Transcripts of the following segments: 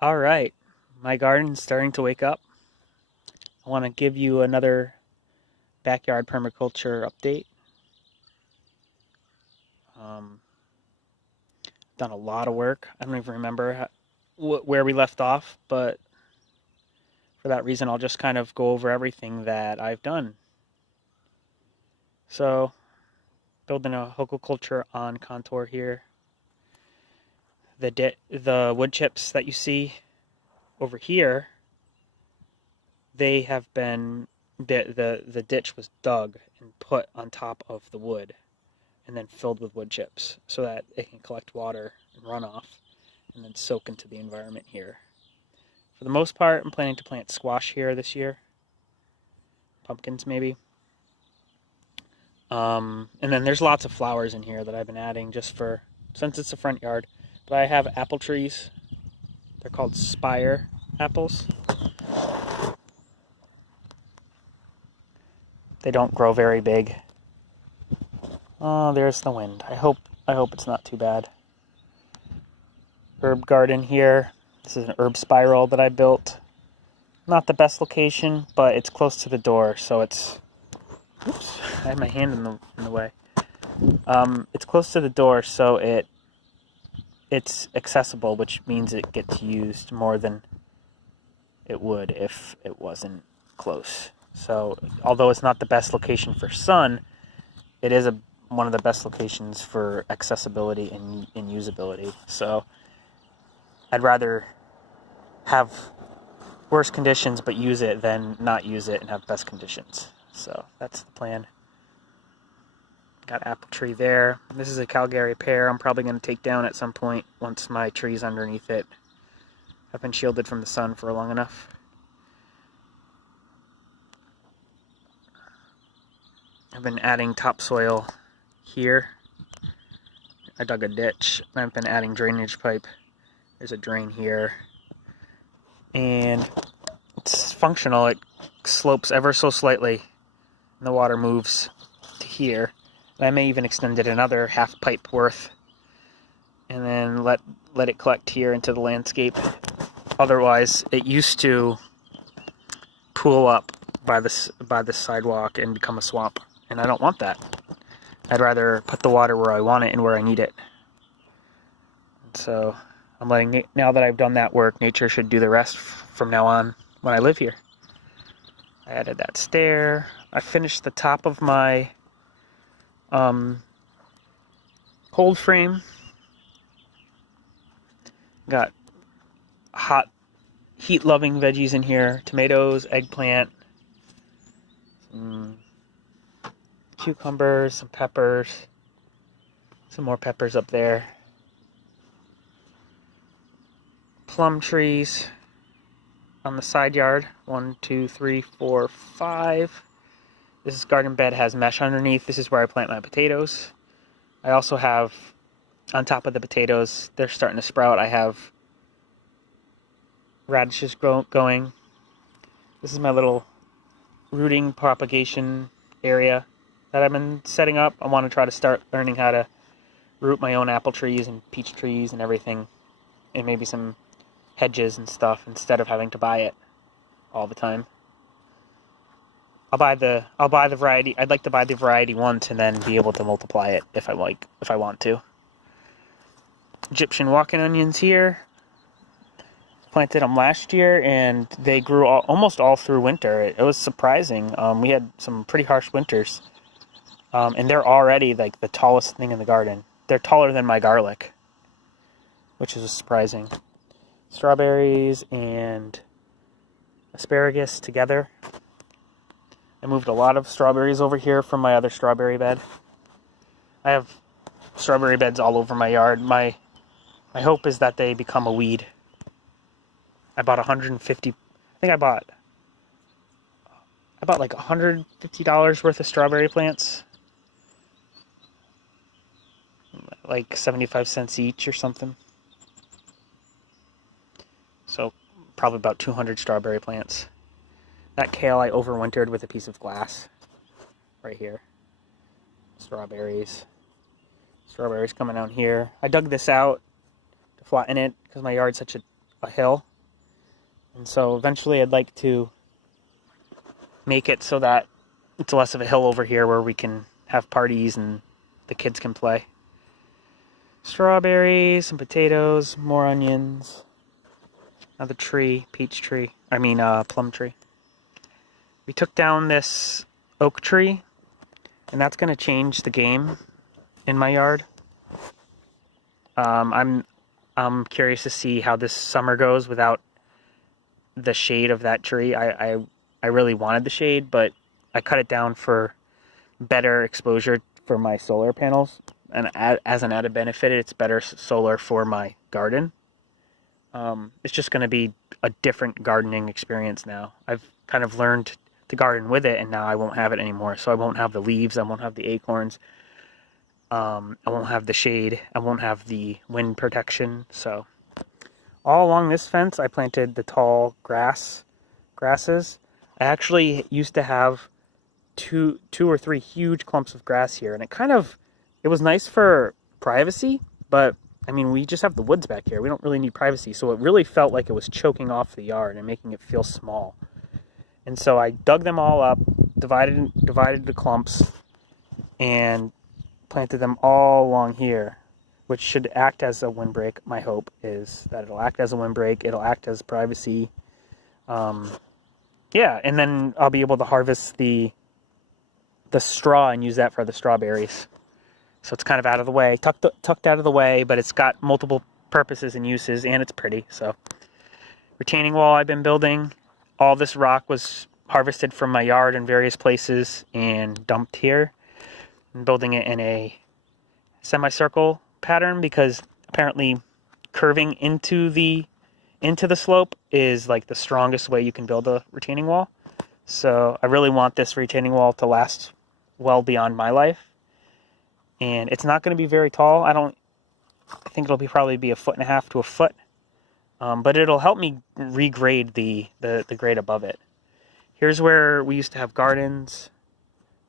All right, my garden's starting to wake up. I want to give you another backyard permaculture update. Done a lot of work. I don't even remember where we left off, but for that reason, I'll just kind of go over everything that I've done. So, building a hugelkultur on contour here. The wood chips that you see over here, they have been the ditch was dug and put on top of the wood, and then filled with wood chips so that it can collect water and runoff and then soak into the environment here. For the most part, I'm planning to plant squash here this year. Pumpkins, maybe. And then there's lots of flowers in here that I've been adding since it's a front yard. But I have apple trees. They're called spire apples. They don't grow very big. Oh, there's the wind. I hope it's not too bad. Herb garden here. This is an herb spiral that I built. Not the best location, but it's close to the door, so it's... Oops, I had my hand in the way. It's close to the door, so it's accessible, which means it gets used more than it would if it wasn't close. So, although it's not the best location for sun, it is one of the best locations for accessibility and usability. So, I'd rather have worse conditions but use it than not use it and have best conditions. So that's the plan. Got apple tree there. This is a Calgary pear I'm probably going to take down at some point once my tree's underneath it. I've been shielded from the sun for long enough. I've been adding topsoil here. I dug a ditch and I've been adding drainage pipe. There's a drain here. And it's functional. It slopes ever so slightly and the water moves to here. And I may even extend it another half pipe worth and then let it collect here into the landscape. Otherwise, it used to pool up by the sidewalk and become a swamp, and I don't want that. I'd rather put the water where I want it and where I need it. So I'm letting, now that I've done that work, nature should do the rest from now on when I live here. I added that stair. I finished the top of my hold frame. Got hot, heat-loving veggies in here. Tomatoes, eggplant, some cucumbers, some peppers, some more peppers up there. Plum trees on the side yard. 1, 2, 3, 4, 5. This garden bed has mesh underneath. This is where I plant my potatoes. I also have, on top of the potatoes, they're starting to sprout, I have radishes going. This is my little rooting propagation area that I've been setting up. I want to try to start learning how to root my own apple trees and peach trees and everything, and maybe some hedges and stuff instead of having to buy it all the time. I'll buy the variety. I'd like to buy the variety once and then be able to multiply it if I want to. Gyptian walking onions here. Planted them last year and they grew almost all through winter. It was surprising. We had some pretty harsh winters. And they're already like the tallest thing in the garden. They're taller than my garlic, which is surprising. Strawberries and asparagus together. I moved a lot of strawberries over here from my other strawberry bed. I have strawberry beds all over my yard. My hope is that they become a weed. I bought 150. I think I bought like $150 worth of strawberry plants. Like 75 cents each or something. So probably about 200 strawberry plants. That kale I overwintered with a piece of glass right here. Strawberries coming out here. I dug this out to flatten it because my yard's such a a hill. And so eventually I'd like to make it so that it's less of a hill over here where we can have parties and the kids can play. Strawberries, some potatoes, more onions. Another tree, plum tree. We took down this oak tree, and that's going to change the game in my yard. I'm curious to see how this summer goes without the shade of that tree. I really wanted the shade, but I cut it down for better exposure for my solar panels, and as an added benefit, it's better solar for my garden. It's just going to be a different gardening experience now. I've kind of learned to garden with it, and now I won't have it anymore. So I won't have the leaves, I won't have the acorns, I won't have the shade, I won't have the wind protection. So all along this fence, I planted the tall grasses. I actually used to have two or three huge clumps of grass here, and it was nice for privacy, but I mean, we just have the woods back here. We don't really need privacy, so it really felt like it was choking off the yard and making it feel small. And so I dug them all up, divided the clumps, and planted them all along here, which should act as a windbreak. My hope is that it'll act as a windbreak. It'll act as privacy. Yeah, and then I'll be able to harvest the straw and use that for the strawberries. So it's kind of out of the way, tucked out of the way, but it's got multiple purposes and uses, and it's pretty. So retaining wall I've been building. All this rock was harvested from my yard in various places and dumped here. I'm building it in a semicircle pattern because apparently curving into the slope is like the strongest way you can build a retaining wall. So I really want this retaining wall to last well beyond my life. And it's not going to be very tall. I think it'll probably be 1.5 feet to a foot. But it'll help me regrade the grade above it. Here's where we used to have gardens.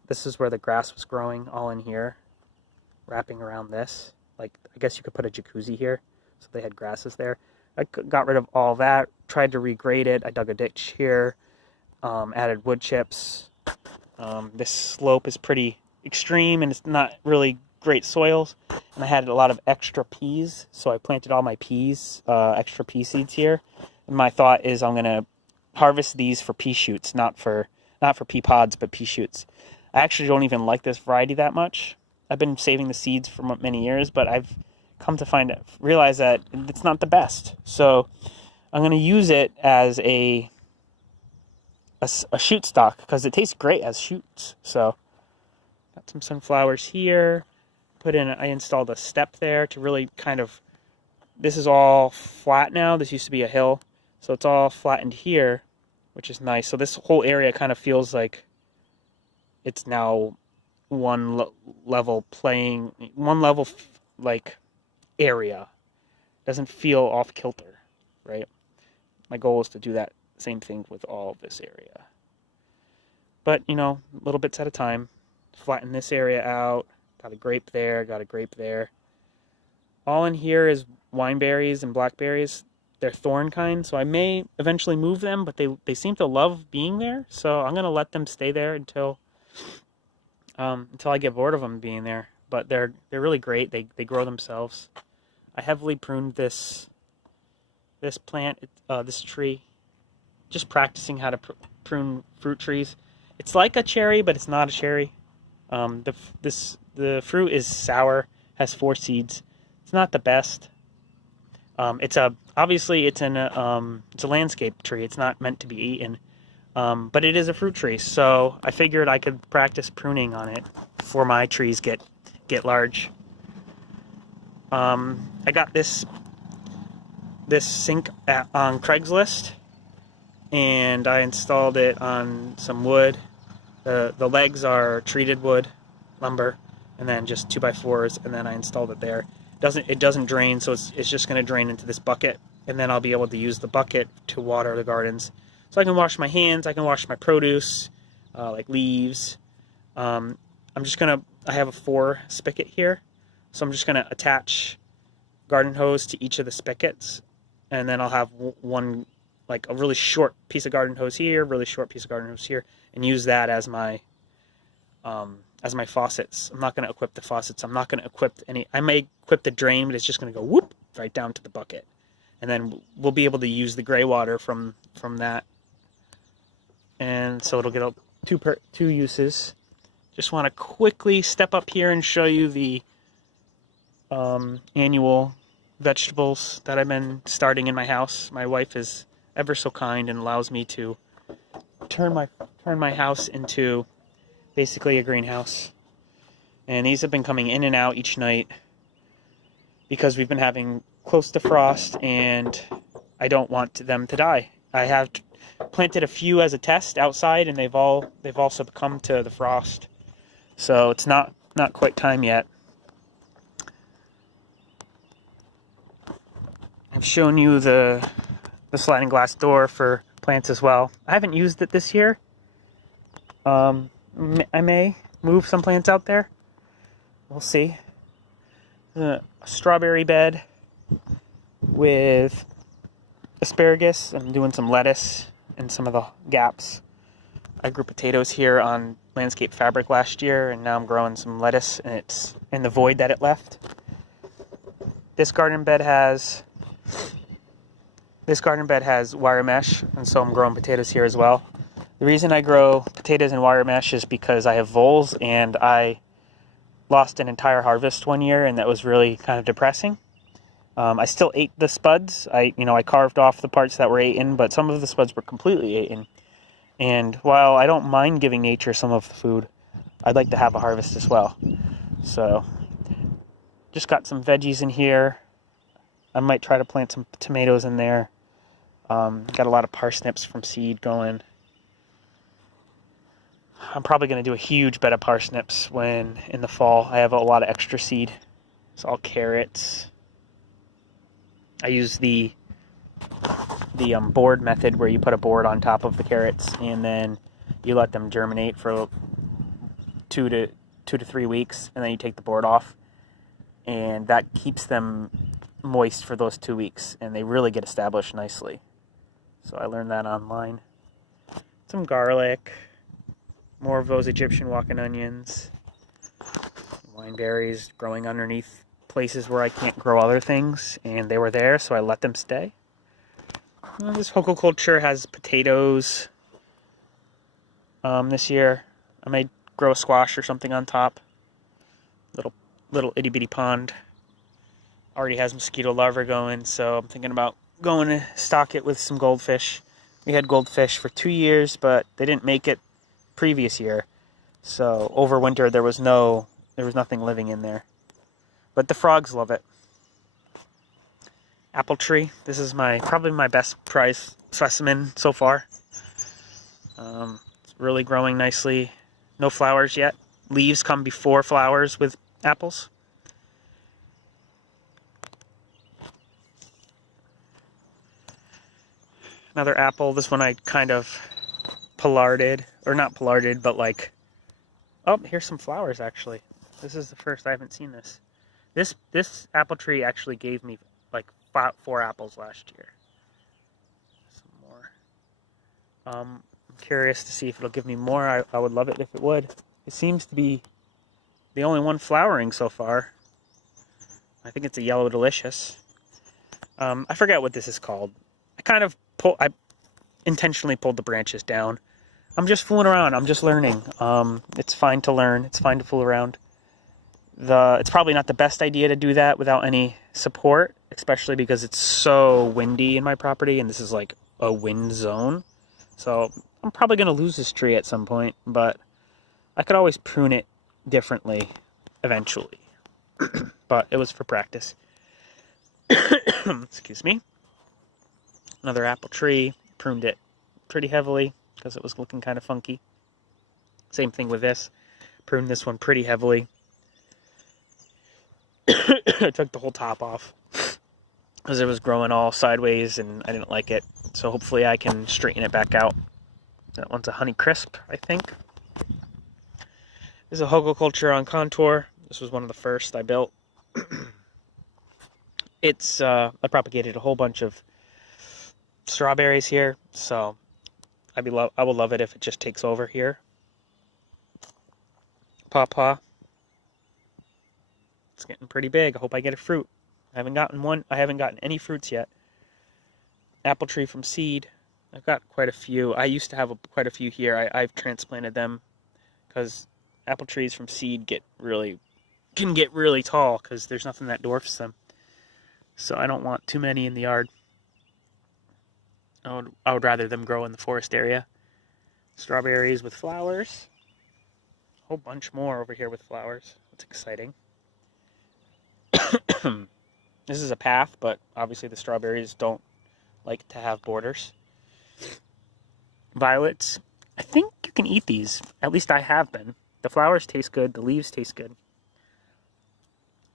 This is where the grass was growing, all in here, wrapping around this. Like, I guess you could put a jacuzzi here. So they had grasses there. I got rid of all that, tried to regrade it. I dug a ditch here, added wood chips. This slope is pretty extreme and it's not really great soils, and I had a lot of extra peas, so I planted all my peas, extra pea seeds here, and my thought is I'm gonna harvest these for pea shoots, not for pea pods, but pea shoots. I actually don't even like this variety that much. I've been saving the seeds for many years, but I've come to realize that it's not the best, so I'm gonna use it as a shoot stock because it tastes great as shoots. So got some sunflowers here. I installed a step there to really this is all flat now. This used to be a hill, so it's all flattened here, which is nice. So this whole area kind of feels like it's now one level area. Doesn't feel off kilter, right? My goal is to do that same thing with all of this area. But, little bits at a time. Flatten this area out. Got a grape there, got a grape there. All in here is wineberries and blackberries. They're thorn kind, so I may eventually move them, but they seem to love being there, so I'm going to let them stay there until I get bored of them being there. But they're really great. They grow themselves. I heavily pruned this plant, this tree, just practicing how to prune fruit trees. It's like a cherry, but it's not a cherry. The fruit is sour, has 4 seeds. It's not the best. It's a landscape tree. It's not meant to be eaten, but it is a fruit tree. So I figured I could practice pruning on it before my trees get large. I got this sink on Craigslist, and I installed it on some wood. The legs are treated wood, lumber, and then just 2x4s, and then I installed it there. It doesn't drain, so it's just going to drain into this bucket, and then I'll be able to use the bucket to water the gardens. So I can wash my hands, I can wash my produce, like leaves. I have a 4 spigot here, so I'm just going to attach garden hose to each of the spigots, and then I'll have one, like a really short piece of garden hose here, really short piece of garden hose here, and use that as my faucets. I'm not going to equip the faucets. I'm not going to equip any. I may equip the drain, but it's just going to go whoop right down to the bucket, and then we'll be able to use the gray water from that. And so it'll get two uses. Just want to quickly step up here and show you the annual vegetables that I've been starting in my house. My wife is ever so kind and allows me to turn my house into basically a greenhouse. And these have been coming in and out each night because we've been having close to frost, and I don't want them to die. I have planted a few as a test outside, and they've all succumbed to the frost. So it's not quite time yet. I've shown you the sliding glass door for plants as well. I haven't used it this year. I may move some plants out there. We'll see. A strawberry bed with asparagus. I'm doing some lettuce in some of the gaps. I grew potatoes here on landscape fabric last year, and now I'm growing some lettuce, and it's in the void that it left. This garden bed has wire mesh, and so I'm growing potatoes here as well. The reason I grow potatoes in wire mesh is because I have voles, and I lost an entire harvest one year, and that was really kind of depressing. I still ate the spuds. I carved off the parts that were eaten, but some of the spuds were completely eaten. And while I don't mind giving nature some of the food, I'd like to have a harvest as well. So, just got some veggies in here. I might try to plant some tomatoes in there. Got a lot of parsnips from seed going. I'm probably going to do a huge bed of parsnips when in the fall. I have a lot of extra seed. It's all carrots. I use the board method, where you put a board on top of the carrots and then you let them germinate for 2 to 3 weeks, and then you take the board off, and that keeps them moist for those 2 weeks, and they really get established nicely. So I learned that online. Some garlic, more of those Egyptian walking onions, wineberries growing underneath places where I can't grow other things, and they were there, so I let them stay. This Hugelkultur has potatoes this year. I may grow a squash or something on top. Little itty bitty pond. Already has mosquito larvae going, so I'm thinking about going to stock it with some goldfish. We had goldfish for 2 years, but they didn't make it previous year. So over winter there was nothing living in there. But the frogs love it. Apple tree. This is probably my best prize specimen so far. It's really growing nicely. No flowers yet. Leaves come before flowers with apples. Another apple. This one I kind of pollarded, or not pollarded, but like, oh, here's some flowers actually. This is the first. I haven't seen this. This apple tree actually gave me like 4 apples last year. Some more. I'm curious to see if it'll give me more. I would love it if it would. It seems to be the only one flowering so far. I think it's a yellow delicious. I forget what this is called. I intentionally pulled the branches down. I'm just fooling around. I'm just learning. It's fine to learn. It's fine to fool around. It's probably not the best idea to do that without any support, especially because it's so windy in my property, and this is like a wind zone. So I'm probably going to lose this tree at some point, but I could always prune it differently eventually. But it was for practice. Excuse me. Another apple tree. Pruned it pretty heavily because it was looking kind of funky. Same thing with this. Pruned this one pretty heavily. I took the whole top off because it was growing all sideways and I didn't like it. So hopefully I can straighten it back out. That one's a Honey Crisp, I think. This is a Hugelkulture on contour. This was one of the first I built. I propagated a whole bunch of strawberries here, so I would love it if it just takes over here. Pawpaw. It's getting pretty big. I hope I get a fruit. I haven't gotten any fruits yet. Apple tree from seed. I've got quite a few. I used to have quite a few here. I've transplanted them because apple trees from seed can get really tall because there's nothing that dwarfs them. So I don't want too many in the yard. I would rather them grow in the forest area. Strawberries with flowers. A whole bunch more over here with flowers. That's exciting. This is a path, but obviously the strawberries don't like to have borders. Violets. I think you can eat these. At least I have been. The flowers taste good. The leaves taste good.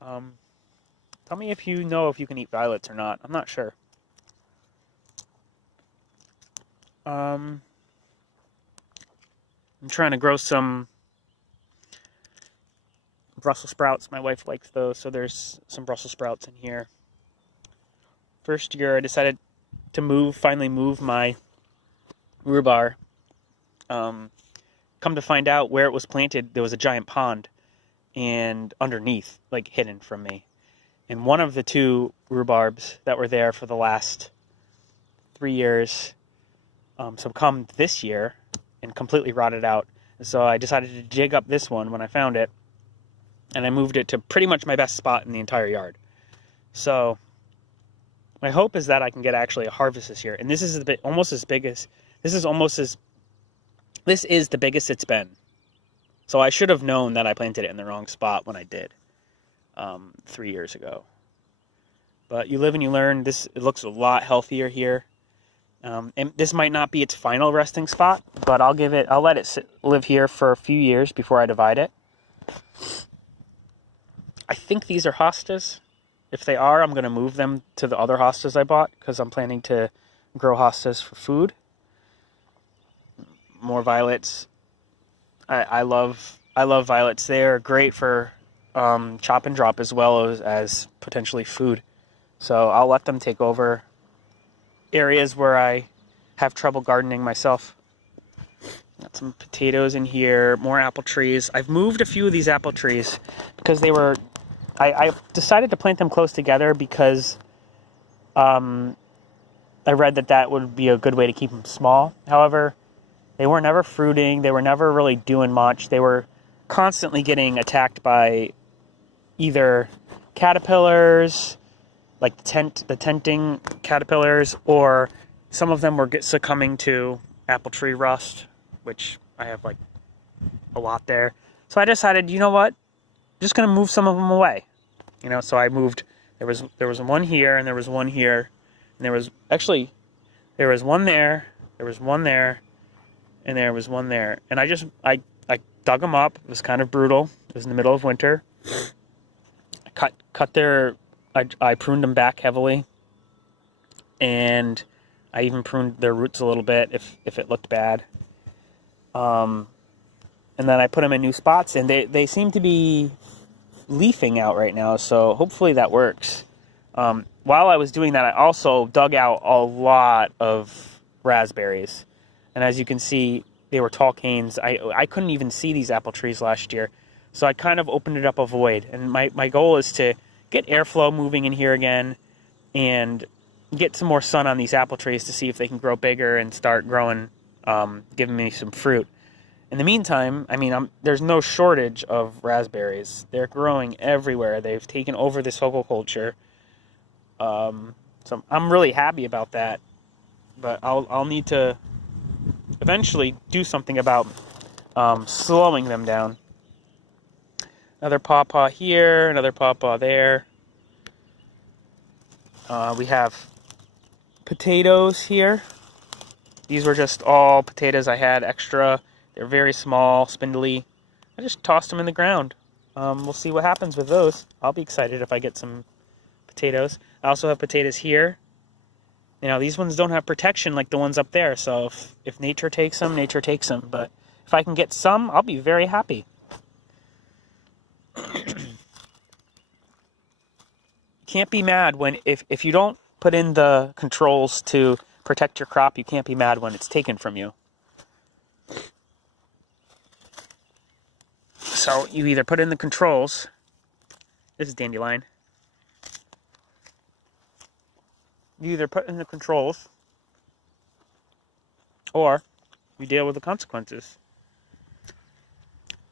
Tell me if you know if you can eat violets or not. I'm not sure. I'm trying to grow some Brussels sprouts. My wife likes those, so there's some Brussels sprouts in here. First year I decided to finally move my rhubarb. Come to find out, where it was planted, there was a giant pond, and underneath, like hidden from me. And one of the two rhubarbs that were there for the last 3 years, so come this year, and completely rotted out. So I decided to dig up this one when I found it, and I moved it to pretty much my best spot in the entire yard. So my hope is that I can get actually a harvest this year. And this is this is the biggest it's been. So I should have known that I planted it in the wrong spot when I did 3 years ago. But you live and you learn. It looks a lot healthier here. And this might not be its final resting spot, but I'll let it live here for a few years before I divide it. I think these are hostas. If they are, I'm going to move them to the other hostas I bought because I'm planning to grow hostas for food. More violets. I love violets. They are great for chop and drop as well as potentially food. So I'll let them take over areas where I have trouble gardening myself. Got some potatoes in here, more apple trees. I've moved a few of these apple trees because I decided to plant them close together because I read that would be a good way to keep them small. However, they were never fruiting. They were never really doing much. They were constantly getting attacked by either caterpillars, like the tenting caterpillars, or some of them were succumbing to apple tree rust, which I have like a lot there. So I decided, you know what? I'm just going to move some of them away. So I moved. There was one here, and there was one here, and there was one there, there was one there, and there was one there. And I dug them up. It was kind of brutal. It was in the middle of winter. I pruned them back heavily, and I even pruned their roots a little bit if it looked bad. And then I put them in new spots, and they seem to be leafing out right now, so hopefully that works. While I was doing that, I also dug out a lot of raspberries, and as you can see, they were tall canes. I couldn't even see these apple trees last year, so I kind of opened it up a void, and my goal is to get airflow moving in here again and get some more sun on these apple trees to see if they can grow bigger and start growing, giving me some fruit. In the meantime, there's no shortage of raspberries. They're growing everywhere. They've taken over this Hugelkulture. So I'm really happy about that. But I'll need to eventually do something about slowing them down. Another pawpaw here, another pawpaw there. We have potatoes here. These were just all potatoes I had extra. They're very small, spindly. I just tossed them in the ground. We'll see what happens with those. I'll be excited if I get some potatoes. I also have potatoes here. These ones don't have protection like the ones up there, so if nature takes them, nature takes them. But if I can get some, I'll be very happy. Can't be mad if you don't put in the controls to protect your crop, you can't be mad when it's taken from you. So you either put in the controls. This is Dandelion. You either put in the controls or you deal with the consequences.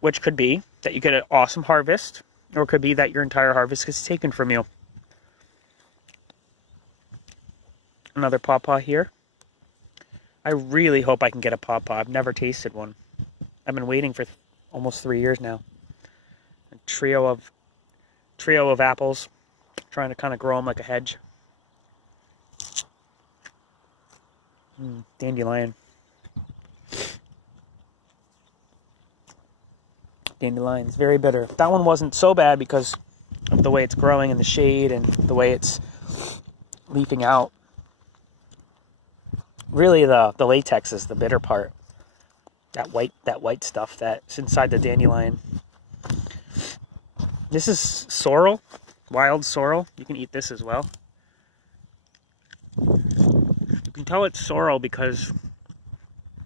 Which could be that you get an awesome harvest, or it could be that your entire harvest is taken from you. Another pawpaw here. I really hope I can get a pawpaw. I've never tasted one. I've been waiting for almost 3 years now. A trio of apples, trying to kind of grow them like a hedge. Dandelion. Dandelion's very bitter. That one wasn't so bad because of the way it's growing in the shade and the way it's leafing out. Really, the latex is the bitter part. That white stuff that's inside the dandelion. This is sorrel, wild sorrel. You can eat this as well. You can tell it's sorrel because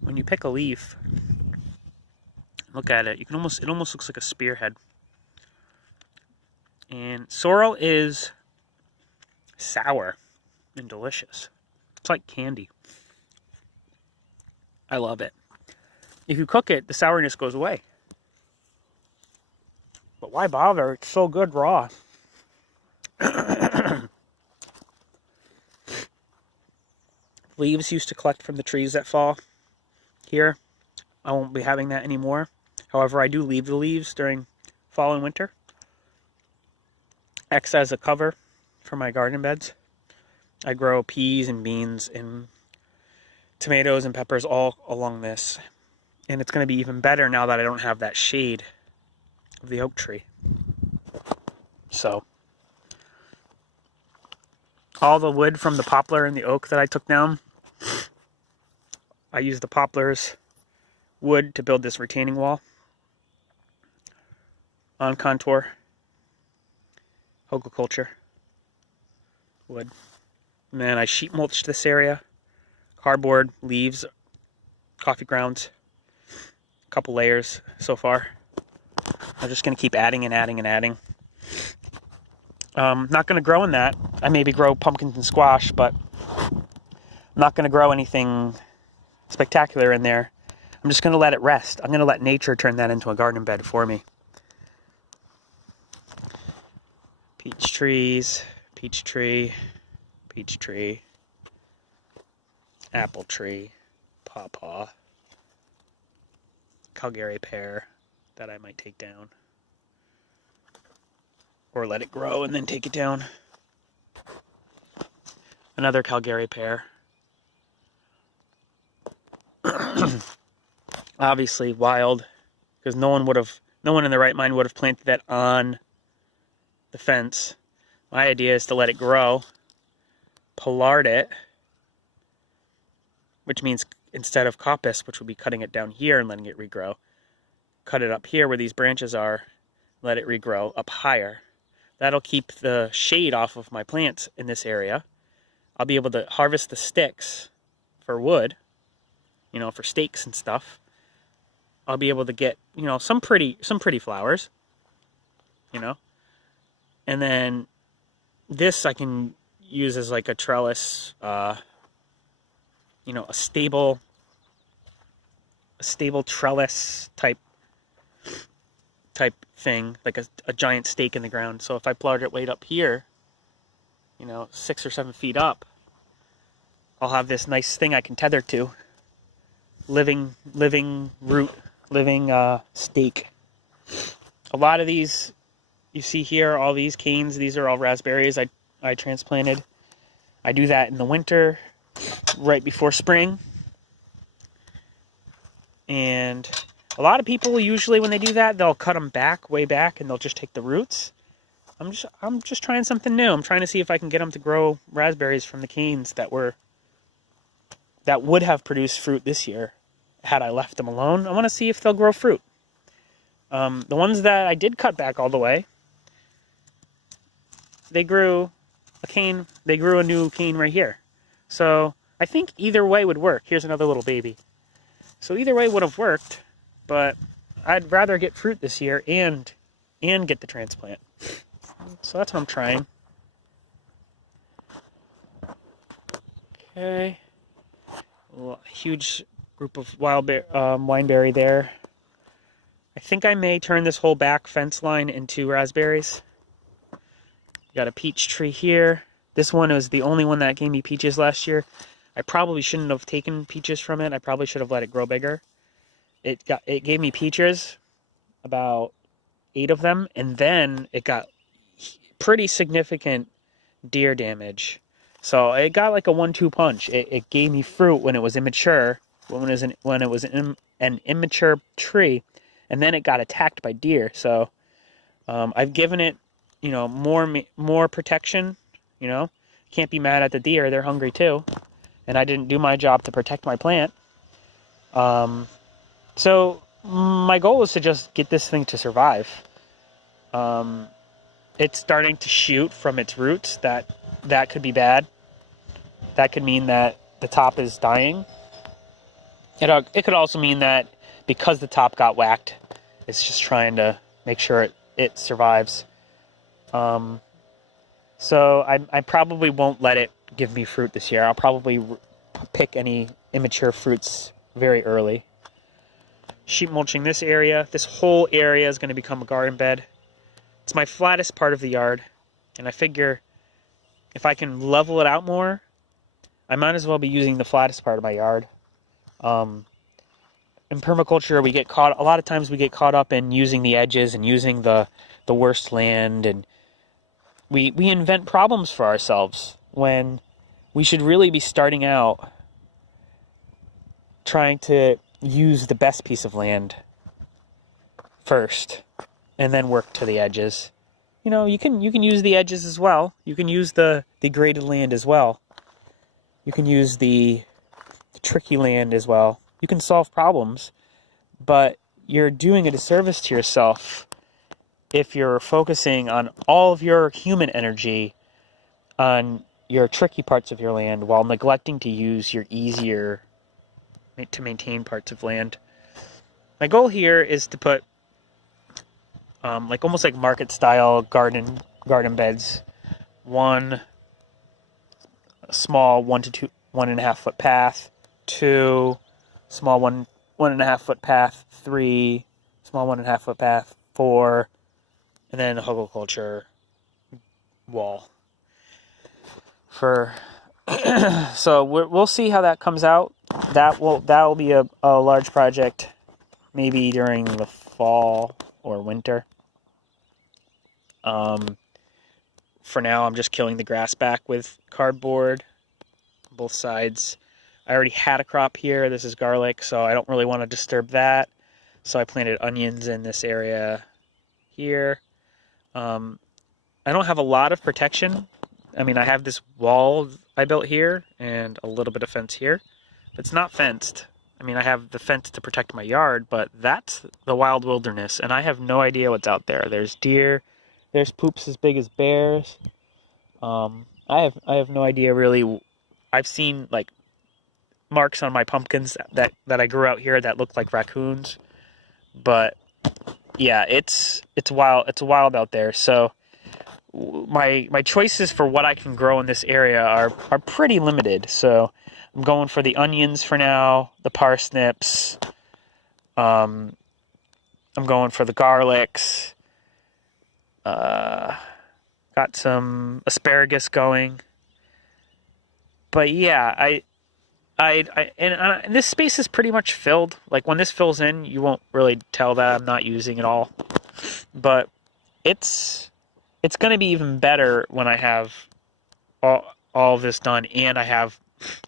when you pick a leaf, look at it. It almost looks like a spearhead. And sorrel is sour and delicious. It's like candy. I love it. If you cook it, the sourness goes away. But why bother? It's so good raw. Leaves used to collect from the trees that fall here. I won't be having that anymore. However, I do leave the leaves during fall and winter. Acts as a cover for my garden beds. I grow peas and beans and tomatoes and peppers all along this. And it's going to be even better now that I don't have that shade of the oak tree. So, all the wood from the poplar and the oak that I took down, I used the poplar's wood to build this retaining wall on contour. Hugelkulture wood. And then I sheet mulched this area. Cardboard, leaves, coffee grounds. A couple layers so far. I'm just going to keep adding and adding and adding. Not going to grow in that. I maybe grow pumpkins and squash, but I'm not going to grow anything spectacular in there. I'm just going to let it rest. I'm going to let nature turn that into a garden bed for me. Peach trees, peach tree, peach tree, apple tree, pawpaw, Calgary pear that I might take down. Or let it grow and then take it down. Another Calgary pear. Obviously wild, because no one in their right mind would have planted that on the fence. My idea is to let it grow, pollard it, which means instead of coppice, which would be cutting it down here and letting it regrow, cut it up here where these branches are, let it regrow up higher. That'll keep the shade off of my plants in this area. I'll be able to harvest the sticks for wood, for stakes and stuff. I'll be able to get, some pretty flowers, And then this I can use as like a trellis, a stable trellis type thing, like a giant stake in the ground. So if I plot it way up here, 6 or 7 feet up, I'll have this nice thing I can tether to. Living root, living stake. A lot of these you see here, all these canes, these are all raspberries I transplanted. I do that in the winter, right before spring. And a lot of people usually when they do that, they'll cut them way back, and they'll just take the roots. I'm just trying something new. I'm trying to see if I can get them to grow raspberries from the canes that would have produced fruit this year had I left them alone. I want to see if they'll grow fruit. The ones that I did cut back all the way, they grew a new cane right here. So I think either way would work. Here's another little baby. So either way would have worked, but I'd rather get fruit this year and get the transplant. So that's what I'm trying. Okay. A huge group of wineberry there. I think I may turn this whole back fence line into raspberries. Got a peach tree here. This one was the only one that gave me peaches last year. I probably shouldn't have taken peaches from it. I probably should have let it grow bigger. It gave me peaches, about 8 of them, and then it got pretty significant deer damage. So it got like a 1-2 punch. It gave me fruit when it was immature, when it was an immature tree, and then it got attacked by deer. So I've given it, more protection. Can't be mad at the deer; they're hungry too, and I didn't do my job to protect my plant. So my goal is to just get this thing to survive. It's starting to shoot from its roots. That could be bad. That could mean that the top is dying. It could also mean that because the top got whacked, it's just trying to make sure it survives. So I probably won't let it give me fruit this year. I'll probably pick any immature fruits very early. Sheep mulching this area. This whole area is going to become a garden bed. It's my flattest part of the yard, and I figure if I can level it out more, I might as well be using the flattest part of my yard. In permaculture, a lot of times we get caught up in using the edges and using the worst land, and we invent problems for ourselves when we should really be starting out trying to use the best piece of land first and then work to the edges. You can use the edges as well. You can use the graded land as well. You can use the tricky land as well. You can solve problems, but you're doing a disservice to yourself if you're focusing on all of your human energy on your tricky parts of your land while neglecting to use your easier to maintain parts of land. My goal here is to put almost like market style garden beds. One small 1.5 foot path, 2 small 1.5 foot path, 3 small 1.5 foot path, 4, and then a hugelkultur wall. So we'll see how that comes out. That will be a large project, maybe during the fall or winter. For now, I'm just killing the grass back with cardboard, both sides. I already had a crop here. This is garlic, so I don't really want to disturb that. So I planted onions in this area here. I don't have a lot of protection. I mean, I have this wall I built here and a little bit of fence here, but it's not fenced. I mean, I have the fence to protect my yard, but that's the wild wilderness, and I have no idea what's out there. There's deer, there's poops as big as bears. I have no idea really. I've seen like marks on my pumpkins that I grew out here that look like raccoons, but yeah, it's wild. It's wild out there. So my choices for what I can grow in this area are pretty limited. So I'm going for the onions for now, the parsnips. I'm going for the garlics. Got some asparagus going. But yeah, and this space is pretty much filled. Like when this fills in, you won't really tell that I'm not using it all. But it's going to be even better when I have all of this done and I have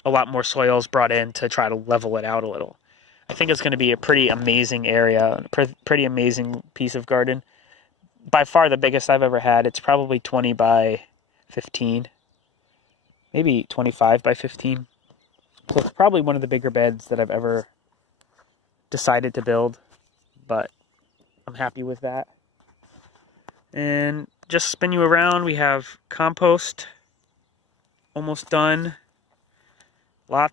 a lot more soils brought in to try to level it out a little. I think it's going to be a pretty amazing area, pretty amazing piece of garden. By far the biggest I've ever had. It's probably 20 by 15, maybe 25 by 15. So it's probably one of the bigger beds that I've ever decided to build, but I'm happy with that. And just spin you around, we have compost almost done.